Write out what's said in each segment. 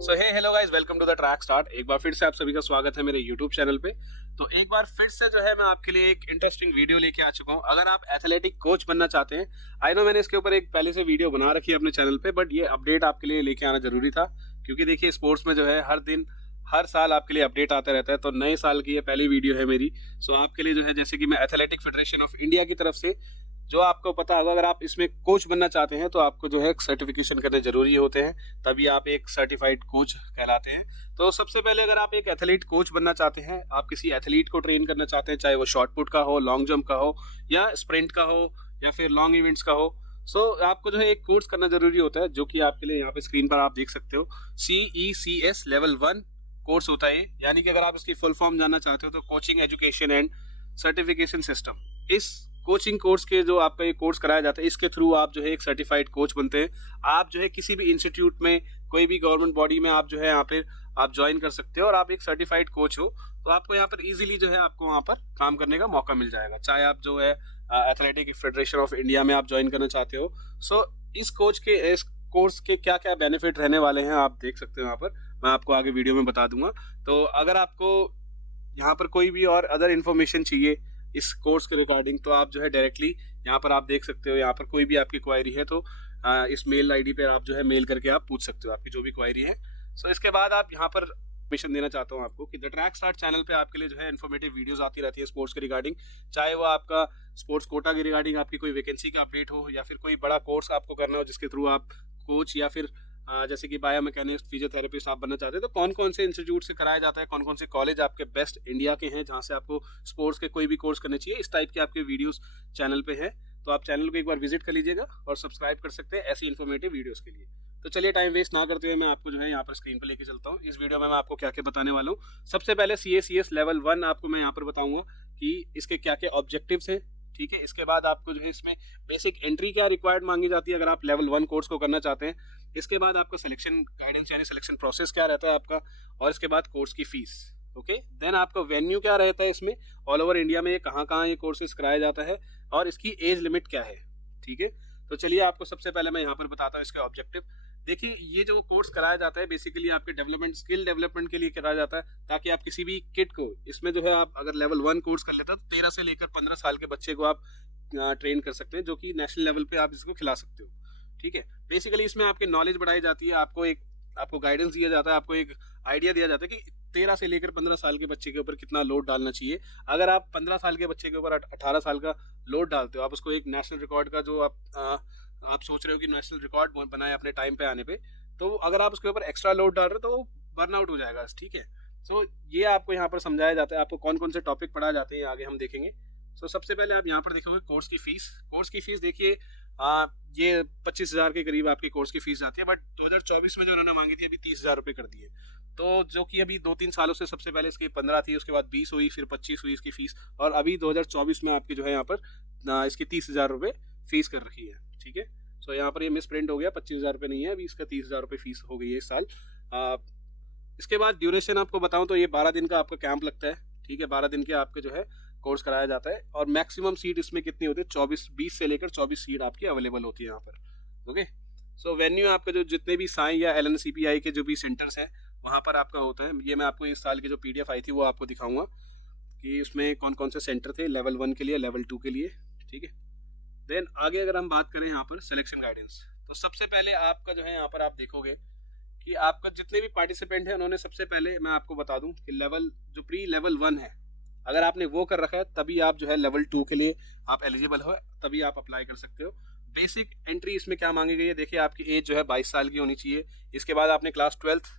So hey hello guys, welcome to the track start. एक बार फिर से आप सभी का स्वागत है मेरे यूट्यूब चैनल पे। तो एक बार फिर से जो है मैं आपके लिए एक इंटरेस्टिंग वीडियो लेके आ चुका हूँ। अगर आप एथलेटिक कोच बनना चाहते हैं, आई नो मैंने इसके ऊपर एक पहले से वीडियो बना रखी है अपने चैनल पे, बट ये अपडेट आपके लिए लेके आना जरूरी था क्योंकि देखिए स्पोर्ट्स में जो है हर दिन हर साल आपके लिए अपडेट आता रहता है। तो नए साल की ये पहली वीडियो है मेरी। सो आपके लिए जो है, जैसे कि मैं एथलेटिक फेडरेशन ऑफ इंडिया की तरफ से, जो आपको पता होगा, अगर आप इसमें कोच बनना चाहते हैं तो आपको जो है सर्टिफिकेशन करने जरूरी होते हैं, तभी आप एक सर्टिफाइड कोच कहलाते हैं। तो सबसे पहले अगर आप एक एथलीट कोच बनना चाहते हैं, आप किसी एथलीट को ट्रेन करना चाहते हैं, चाहे वो शॉर्ट पुट का हो, लॉन्ग जंप का हो, या स्प्रिंट का हो, या फिर लॉन्ग इवेंट्स का हो, सो आपको जो है एक कोर्स करना जरूरी होता है, जो कि आपके लिए यहाँ पे स्क्रीन पर आप देख सकते हो। CECS लेवल 1 कोर्स होता है, यानी कि अगर आप इसकी फुल फॉर्म जानना चाहते हो तो coaching education and certification system. इस कोचिंग कोर्स के जो आपका ये कोर्स कराया जाता है, इसके थ्रू आप जो है एक सर्टिफाइड कोच बनते हैं। आप जो है किसी भी इंस्टीट्यूट में, कोई भी गवर्नमेंट बॉडी में आप जो है यहाँ पे आप ज्वाइन कर सकते हो, और आप एक सर्टिफाइड कोच हो तो आपको यहाँ पर इजीली जो है आपको वहाँ पर काम करने का मौका मिल जाएगा, चाहे आप जो है एथलेटिक फेडरेशन ऑफ इंडिया में आप ज्वाइन करना चाहते हो। सो इस कोर्स के क्या क्या बेनिफिट रहने वाले हैं आप देख सकते हो यहाँ पर, मैं आपको आगे वीडियो में बता दूंगा। तो अगर आपको यहाँ पर कोई भी और अदर इन्फॉर्मेशन चाहिए इस कोर्स के रिगार्डिंग, तो आप जो है डायरेक्टली यहाँ पर आप देख सकते हो। यहाँ पर कोई भी आपकी क्वायरी है तो इस मेल आईडी पे आप जो है मेल करके आप पूछ सकते हो आपकी जो भी क्वायरी है। सो इसके बाद आप यहाँ पर मिशन देना चाहता हूँ आपको कि द ट्रैक स्टार्ट चैनल पे आपके लिए जो है इन्फॉर्मेटिव वीडियोस आती रहती है स्पोर्ट्स के रिगार्डिंग, चाहे वो आपका स्पोर्ट्स कोटा के रिगार्डिंग आपकी कोई वैकेंसी का अपडेट हो, या फिर कोई बड़ा कोर्स आपको करना हो जिसके थ्रू आप कोच या फिर जैसे कि बायोमैकेनिस्ट, फिजियोथेरेपिस्ट आप बनना चाहते हैं, तो कौन कौन से इंस्टीट्यूट से कराया जाता है, कौन कौन से कॉलेज आपके बेस्ट इंडिया के हैं जहाँ से आपको स्पोर्ट्स के कोई भी कोर्स करने चाहिए, इस टाइप के आपके वीडियोस चैनल पे हैं। तो आप चैनल को एक बार विजिट कर लीजिएगा और सब्सक्राइब कर सकते हैं ऐसी इन्फॉर्मेटिव वीडियोस के लिए। तो चलिए टाइम वेस्ट ना करते हुए मैं आपको जो है यहाँ पर स्क्रीन पर लेके चलता हूँ। इस वीडियो में मैं आपको क्या क्या बताने वाला हूँ। सबसे पहले CACS लेवल 1 आपको मैं यहाँ पर बताऊंगा कि इसके क्या क्या ऑब्जेक्टिव्स हैं, ठीक है। इसके बाद आपको जो है इसमें बेसिक एंट्री क्या रिक्वायर्ड मांगी जाती है अगर आप लेवल 1 कोर्स को करना चाहते हैं। इसके बाद आपका सिलेक्शन गाइडेंस यानी सिलेक्शन प्रोसेस क्या रहता है आपका, और इसके बाद कोर्स की फीस, ओके। देन आपका वेन्यू क्या रहता है इसमें, ऑल ओवर इंडिया में कहाँ कहाँ ये कोर्सेज कराया जाता है, और इसकी एज लिमिट क्या है, ठीक है। तो चलिए आपको सबसे पहले मैं यहाँ पर बताता हूँ इसके ऑब्जेक्टिव। देखिए, ये जो कोर्स कराया जाता है बेसिकली आपके डेवलपमेंट, स्किल डेवलपमेंट के लिए कराया जाता है, ताकि आप किसी भी किड को, इसमें जो है आप अगर लेवल 1 कोर्स कर लेते हो तो 13 से लेकर 15 साल के बच्चे को आप ट्रेन कर सकते हैं, जो कि नेशनल लेवल पे आप इसको खिला सकते हो, ठीक है। बेसिकली इसमें आपकी नॉलेज बढ़ाई जाती है, आपको गाइडेंस दिया जाता है, आपको एक आइडिया दिया जाता है कि 13 से लेकर 15 साल के बच्चे के ऊपर कितना लोड डालना चाहिए। अगर आप 15 साल के बच्चे के ऊपर 18 साल का लोड डालते हो, आप उसको एक नेशनल रिकॉर्ड का, जो आप सोच रहे हो कि नेशनल रिकॉर्ड बनाए अपने टाइम पे आने पे, तो अगर आप उसके ऊपर एक्स्ट्रा लोड डाल रहे हो तो वो बर्न आउट हो जाएगा, ठीक है। सो ये आपको यहाँ पर समझाया जाता है, आपको कौन कौन से टॉपिक पढ़ाए जाते हैं आगे हम देखेंगे। सो सबसे पहले आप यहाँ पर देखोगे कोर्स की फीस देखिए, ये 25,000 के करीब आपकी कोर्स की फीस जाती है, बट 2024 में जो उन्होंने मांगी थी अभी 30,000 रुपये कर दी है। तो जो कि अभी 2-3 सालों से, सबसे पहले इसकी 15 थी, उसके बाद 20 हुई, फिर 25 हुई इसकी फीस, और अभी 2024 में आपकी जो है यहाँ पर इसकी 30,000 रुपये फीस कर रखी है, ठीक है। सो यहाँ पर ये मिस प्रिंट हो गया, 25,000 रुपये नहीं है, अभी इसका 30,000 रुपये फीस हो गई है इस साल। इसके बाद ड्यूरेशन आपको बताऊँ तो ये 12 दिन का आपका कैंप लगता है, ठीक है। 12 दिन के आपके जो है कोर्स कराया जाता है, और मैक्सिमम सीट इसमें कितनी होती है, 20 से लेकर 24 सीट आपकी अवेलेबल होती है यहाँ पर, ओके। सो वेन्यू आपके जो जितने भी साई या LNCPI के जो भी सेंटर्स हैं वहाँ पर आपका होता है। ये मैं आपको इस साल की जो PDF आई थी वो आपको दिखाऊंगा कि उसमें कौन कौन से सेंटर थे लेवल 1 के लिए, लेवल 2 के लिए, ठीक है। देन आगे अगर हम बात करें यहाँ पर सिलेक्शन गाइडेंस, तो सबसे पहले आपका जो है यहाँ पर आप देखोगे कि आपका जितने भी पार्टिसिपेंट हैं उन्होंने, सबसे पहले मैं आपको बता दूं कि जो प्री लेवल 1 है, अगर आपने वो कर रखा है तभी आप जो है लेवल 2 के लिए आप एलिजिबल हो, तभी आप अप्लाई कर सकते हो। बेसिक एंट्री इसमें क्या मांगी गई है, देखिए आपकी एज जो है 22 साल की होनी चाहिए। इसके बाद आपने क्लास 12th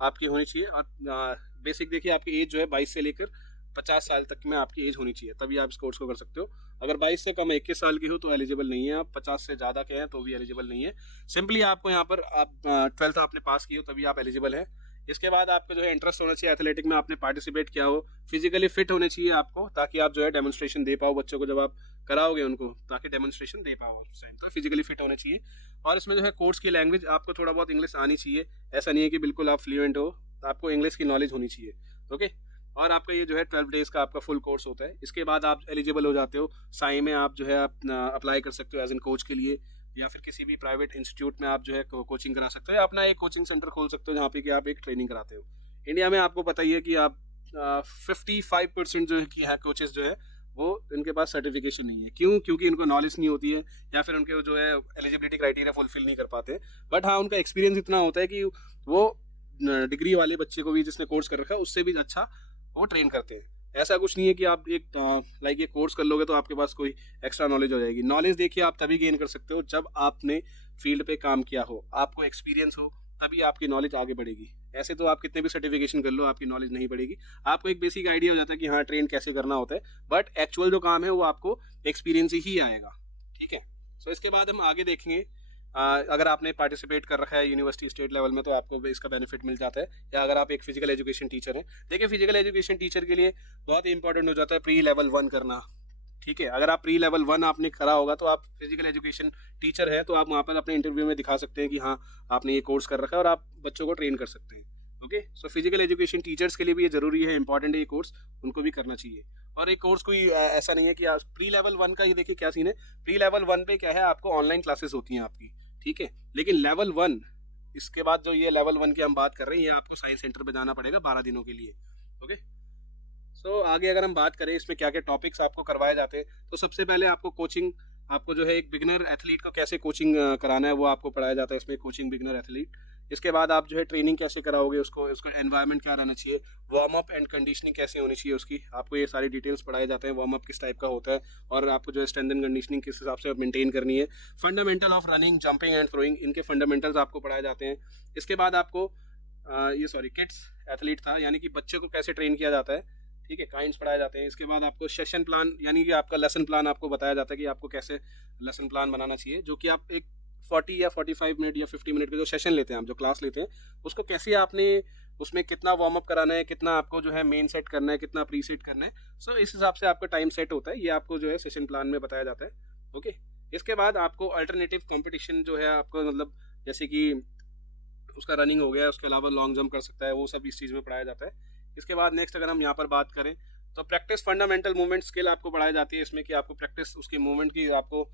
आपकी होनी चाहिए, और बेसिक देखिए आपकी एज जो है 22 से लेकर 50 साल तक में आपकी एज होनी चाहिए, तभी आप इस कोर्स को कर सकते हो। अगर 22 से कम 21 साल की हो तो एलिजिबल नहीं है आप, 50 से ज़्यादा के हैं तो भी एलिजिबल नहीं है। सिंपली आपको यहाँ पर आप 12th आपने पास की हो तभी आप एलिजिबल है। इसके बाद आपको जो है इंटरेस्ट होना चाहिए एथलेटिक में, आपने पार्टिसिपेट किया हो, फिजिकली फिट होने चाहिए आपको, ताकि आप जो है डेमोन्स्ट्रेशन दे पाओ बच्चों को, जब आप कराओगे उनको, ताकि डेमोन्स्ट्रेशन दे पाओ, तो फिजिकली फिट होने चाहिए। और इसमें जो है कोर्स की लैंग्वेज आपको थोड़ा बहुत इंग्लिश आनी चाहिए, ऐसा नहीं है कि बिल्कुल आप फ्लुएंट हो, आपको इंग्लिश की नॉलेज होनी चाहिए, ओके। और आपका ये जो है 12 डेज का आपका फुल कोर्स होता है। इसके बाद आप एलिजिबल हो जाते हो, साई में आप जो है अप्लाई कर सकते हो एज एन कोच के लिए। या फिर किसी भी प्राइवेट इंस्टीट्यूट में आप जो है कोचिंग करा सकते हो, या अपना एक कोचिंग सेंटर खोल सकते हो जहाँ पे कि आप एक ट्रेनिंग कराते हो। इंडिया में आपको पता ही है कि आप 55% जो है कि है कोचेस जो है वो इनके पास सर्टिफिकेशन नहीं है। क्यों? क्योंकि इनको नॉलेज नहीं होती है, या फिर उनके जो है एलिजिबिलिटी क्राइटेरिया फुलफिल नहीं कर पाते। बट हाँ, उनका एक्सपीरियंस इतना होता है कि वो डिग्री वाले बच्चे को भी जिसने कोर्स कर रखा है उससे भी अच्छा वो ट्रेन करते हैं। ऐसा कुछ नहीं है कि आप एक लाइक ये कोर्स कर लोगे तो आपके पास कोई एक्स्ट्रा नॉलेज हो जाएगी। नॉलेज देखिए आप तभी गेन कर सकते हो जब आपने फील्ड पे काम किया हो, आपको एक्सपीरियंस हो, तभी आपकी नॉलेज आगे बढ़ेगी। ऐसे तो आप कितने भी सर्टिफिकेशन कर लो, आपकी नॉलेज नहीं बढ़ेगी। आपको एक बेसिक आइडिया हो जाता है कि हाँ ट्रेन कैसे करना होता है, बट एक्चुअल जो काम है वो आपको एक्सपीरियंस ही आएगा। ठीक है। सो इसके बाद हम आगे देखेंगे। अगर आपने पार्टिसिपेट कर रखा है यूनिवर्सिटी स्टेट लेवल में तो आपको इसका बेनिफिट मिल जाता है। या अगर आप एक फिजिकल एजुकेशन टीचर हैं, देखिए फिजिकल एजुकेशन टीचर के लिए बहुत ही इंपॉर्टेंट हो जाता है प्री लेवल 1 करना। ठीक है। अगर आप प्री लेवल 1 आपने करा होगा तो आप फिजिकल एजुकेशन टीचर है, तो आप वहाँ पर अपने इंटरव्यू में दिखा सकते हैं कि हाँ आपने ये कोर्स कर रखा है और आप बच्चों को ट्रेन कर सकते हैं। Okay. So physical education teachers के लिए भी ये जरूरी है, इंपॉर्टेंट है ये कोर्स, उनको भी करना चाहिए। और एक कोर्स कोई ऐसा नहीं है कि आप प्री लेवल 1 का, ये देखिए क्या सीन है। प्री लेवल 1 पे क्या है, आपको ऑनलाइन क्लासेस होती हैं आपकी। ठीक है। लेकिन लेवल 1, इसके बाद जो ये लेवल 1 की हम बात कर रहे हैं, ये आपको साइंस सेंटर पे जाना पड़ेगा 12 दिनों के लिए। ओके। सो आगे अगर हम बात करें इसमें क्या क्या टॉपिक्स आपको करवाए जाते हैं, तो सबसे पहले आपको कोचिंग, आपको जो है एक बिगिनर एथलीट को कैसे कोचिंग कराना है वो आपको पढ़ाया जाता है इसमें, कोचिंग बिगिनर एथलीट। इसके बाद आप जो है ट्रेनिंग कैसे कराओगे उसको, उसका एनवायरनमेंट क्या रहना चाहिए, वार्म अप एंड कंडीशनिंग कैसे होनी चाहिए उसकी, आपको ये सारी डिटेल्स पढ़ाए जाते हैं। वार्म अप किस टाइप का होता है और आपको जो है स्ट्रेंथ एंड कंडीशनिंग किस हिसाब से मेंटेन करनी है। Fundamental of running, jumping and throwing, इनके फंडामेंटल्स आपको पढ़ाए जाते हैं। इसके बाद आपको किड्स एथलीट था, यानी कि बच्चे को कैसे ट्रेन किया जाता है। ठीक है। काइंड्स पढ़ाए जाते हैं। इसके बाद आपको सेशन प्लान, यानी कि आपका लेसन प्लान आपको बताया जाता है कि आपको कैसे लेसन प्लान बनाना चाहिए, जो कि आप एक 40 या 45 मिनट या 50 मिनट के जो सेशन लेते हैं, आप जो क्लास लेते हैं, उसको कैसे आपने उसमें कितना वार्म अप कराना है, कितना आपको जो है मेन सेट करना है, कितना प्री सेट करना है। सो इस हिसाब से आपका टाइम सेट होता है, ये आपको जो है सेशन प्लान में बताया जाता है। ओके। इसके बाद आपको अल्टरनेटिव कंपटीशन जो है आपको, मतलब जैसे कि उसका रनिंग हो गया, उसके अलावा लॉन्ग जंप कर सकता है, वो सब इस चीज़ में पढ़ाया जाता है। इसके बाद नेक्स्ट अगर हम यहाँ पर बात करें तो प्रैक्टिस फंडामेंटल मूवमेंट स्किल आपको पढ़ाई जाती है इसमें, कि आपको प्रैक्टिस उसकी मूवमेंट की, आपको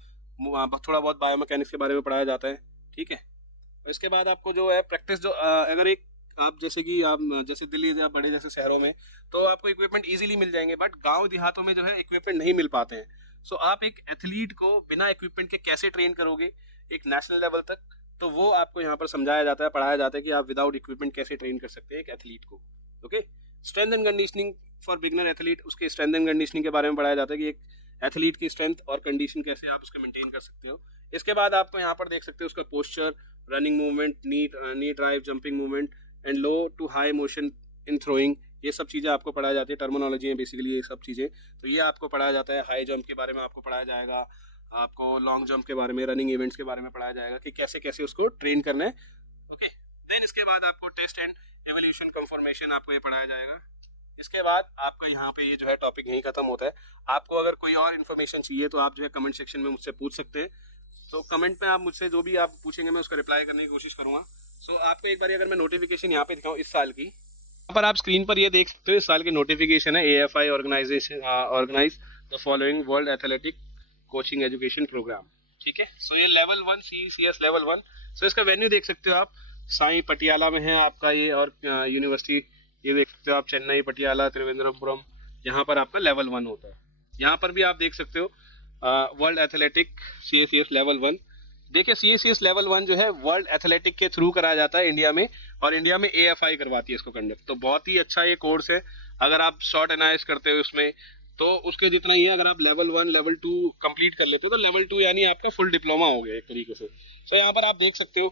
थोड़ा बहुत बायोमैकेनिक्स के बारे में पढ़ाया जाता है। ठीक है। और इसके बाद आपको जो है प्रैक्टिस जो अगर एक आप जैसे कि आप जैसे दिल्ली या बड़े जैसे शहरों में तो आपको इक्विपमेंट इजीली मिल जाएंगे, बट गांव देहातों में जो है इक्विपमेंट नहीं मिल पाते हैं। सो आप एक एथलीट को बिना इक्विपमेंट के कैसे ट्रेन करोगे एक नेशनल लेवल तक, तो वो आपको यहाँ पर समझाया जाता है, पढ़ाया जाता है कि आप विदाउट इक्विपमेंट कैसे ट्रेन कर सकते हैं एक एथलीट को। Okay. Strength and conditioning for beginner athlete, उसके स्ट्रेंथ एंड कंडीशनिंग के बारे में पढ़ाया जाता है कि एक एथलीट की स्ट्रेंथ और कंडीशन कैसे आप उसको मेंटेन कर सकते हो। इसके बाद आपको यहाँ पर देख सकते हो उसका posture, running movement, knee drive, jumping movement and low to high motion in throwing, ये सब चीज़ें आपको पढ़ाई जाती है। टर्मिनोलॉजी है बेसिकली ये सब चीज़ें, तो ये आपको पढ़ाया जाता है। हाई जंप के बारे में आपको पढ़ाया जाएगा, आपको लॉन्ग जंप के बारे में, रनिंग इवेंट्स के बारे में पढ़ाया जाएगा कि कैसे कैसे उसको ट्रेन करना है। ओके। देन इसके बाद आपको टेस्ट एंड एवोल्यूशन कंफर्मेशन आपको ये पढ़ाया जाएगा। इसके बाद आपका यहाँ पे ये जो है टॉपिक यहीं खत्म होता है। आपको अगर कोई और इन्फॉर्मेशन चाहिए तो आप जो है कमेंट सेक्शन में मुझसे पूछ सकते हैं। तो कमेंट में आप मुझसे जो भी आप पूछेंगे मैं उसका रिप्लाई करने की कोशिश करूँगा। सो आपको एक बार अगर मैं नोटिफिकेशन यहाँ पे दिखाऊँ इस साल की, यहाँ पर आप स्क्रीन पर ये देख सकते हो, इस साल की नोटिफिकेशन है AFI organise the following world athletic coaching education programme. ठीक है। सो ये लेवल 1 CECS लेवल 1। सो इसका वेन्यू देख सकते हो आप, साई पटियाला में है आपका ये, और यूनिवर्सिटी ये देख सकते हो आप, चेन्नई, पटियाला, त्रिवेंद्रपुरम, यहाँ पर आपका लेवल 1 होता है। यहाँ पर भी आप देख सकते हो वर्ल्ड एथलेटिक CECS लेवल 1। देखिए CECS लेवल 1 जो है वर्ल्ड एथलेटिक के थ्रू कराया जाता है इंडिया में, और इंडिया में AFI करवाती है इसको कंडक्ट। तो बहुत ही अच्छा ये कोर्स है। अगर आप शॉर्ट एनालाइज करते हो उसमें तो उसके जितना ही है। अगर आप लेवल 1 लेवल 2 कंप्लीट कर लेते हो तो लेवल 2 यानी आपका फुल डिप्लोमा हो गया एक तरीके से। तो यहाँ पर आप देख सकते हो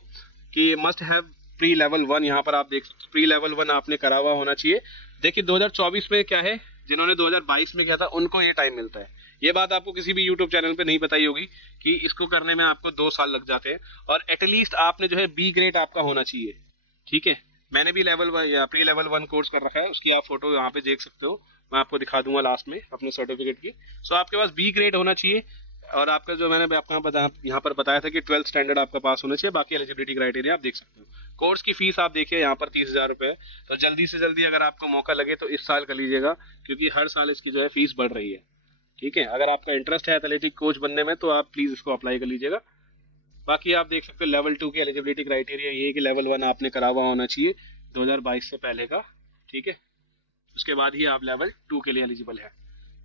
कि मस्ट हैव प्री लेवल 1, यहाँ पर आप देख सकते हो प्री लेवल 1 आपने करा हुआ होना चाहिए। देखिए 2024 में क्या है, जिन्होंने 2022 में किया था उनको ये टाइम मिलता है। ये बात आपको किसी भी यूट्यूब चैनल पे नहीं बताई होगी कि इसको करने में आपको 2 साल लग जाते हैं, और एटलीस्ट आपने जो है B ग्रेड आपका होना चाहिए। ठीक है। मैंने भी लेवल 1 या प्री लेवल 1 कोर्स कर रखा है, उसकी आप फोटो यहाँ पे देख सकते हो, मैं आपको दिखा दूंगा लास्ट में अपने सर्टिफिकेट की। सो आपके पास B ग्रेड होना चाहिए, और आपका जो मैंने आपका यहाँ पर बताया था कि 12th स्टैंडर्ड आपका पास होना चाहिए। बाकी एलिजिबिलिटी क्राइटेरिया आप देख सकते हो। कोर्स की फीस आप देखिए यहाँ पर 30,000 रुपये है। तो जल्दी से जल्दी अगर आपको मौका लगे तो इस साल कर लीजिएगा, क्योंकि हर साल इसकी जो है फीस बढ़ रही है। ठीक है। अगर आपका इंटरेस्ट है एथलेटिक कोच बनने में तो आप प्लीज़ इसको अप्लाई कर लीजिएगा। बाकी आप देख सकते हो लेवल 2 की एलिजिबिलिटी क्राइटेरिया ये है कि लेवल 1 आपने करा हुआ होना चाहिए 2022 से पहले का, ठीक है। उसके बाद ही आप लेवल 2 के लिए एलिजिबल है।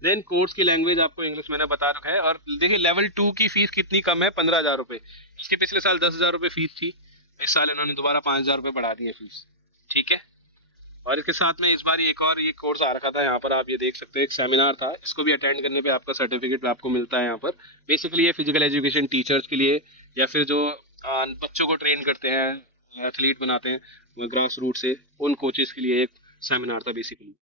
देन कोर्स की लैंग्वेज आपको इंग्लिश मैंने बता रखा है। और देखिए लेवल 2 की फीस कितनी कम है, 15,000 रुपये। इसके पिछले साल 10,000 रुपये फीस थी, इस साल इन्होंने दोबारा 5,000 रुपये बढ़ा दी है फीस, ठीक है। और इसके साथ में इस बार एक और ये कोर्स आ रखा था यहाँ पर, आप ये देख सकते हैं एक सेमिनार था, इसको भी अटेंड करने पे आपका सर्टिफिकेट आपको मिलता है यहाँ पर। बेसिकली ये फिजिकल एजुकेशन टीचर्स के लिए या फिर जो बच्चों को ट्रेन करते हैं, एथलीट बनाते हैं ग्रास रूट से, उन कोचेस के लिए एक सेमिनार था बेसिकली।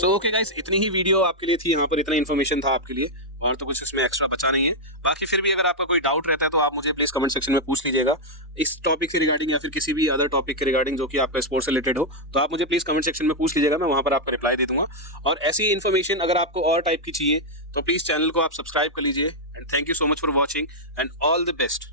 सो ओके गाइस, इतनी ही वीडियो आपके लिए थी, यहाँ पर इतना इन्फॉर्मेशन था आपके लिए, और तो कुछ इसमें एक्स्ट्रा बचा नहीं है। बाकी फिर भी अगर आपका कोई डाउट रहता है तो आप मुझे प्लीज कमेंट सेक्शन में पूछ लीजिएगा इस टॉपिक से रिगार्डिंग या फिर किसी भी अदर टॉपिक के रिगार्डिंग जो कि आपका स्पोर्ट्स से रिलेटेड हो, तो आप मुझे प्लीज कमेंट सेक्शन में पूछ लीजिएगा, मैं वहां पर आपको रिप्लाई दे दूंगा। और ऐसी इन्फॉर्मेशन अगर आपको और टाइप की चाहिए तो प्लीज चैनल को आप सब्सक्राइब कर लीजिए। And thank you so much for watching and all the best.